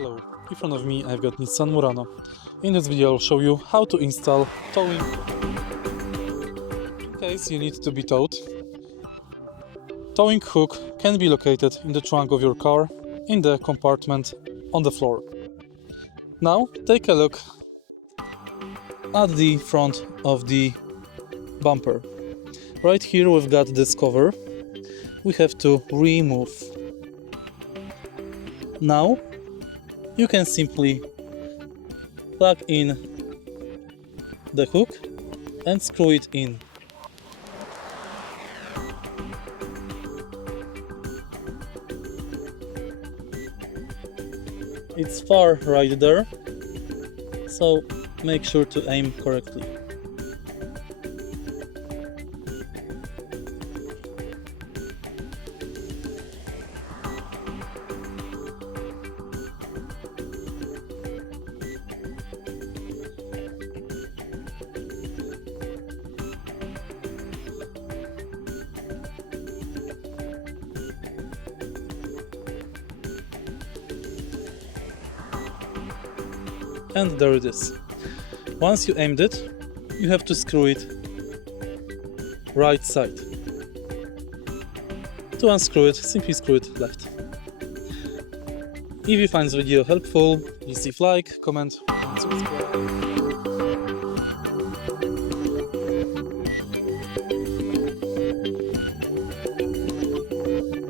Hello, in front of me I've got Nissan Murano. In this video I'll show you how to install towing. In case you need to be towed, towing hook can be located in the trunk of your car in the compartment on the floor. Now take a look at the front of the bumper. Right here we've got this cover. We have to remove. Now you can simply plug in the hook and screw it in. It's far right there, so make sure to aim correctly. And there it is. Once you aimed it, you have to screw it right side. To unscrew it, simply screw it left. If you find this video helpful, please leave like, comment and subscribe.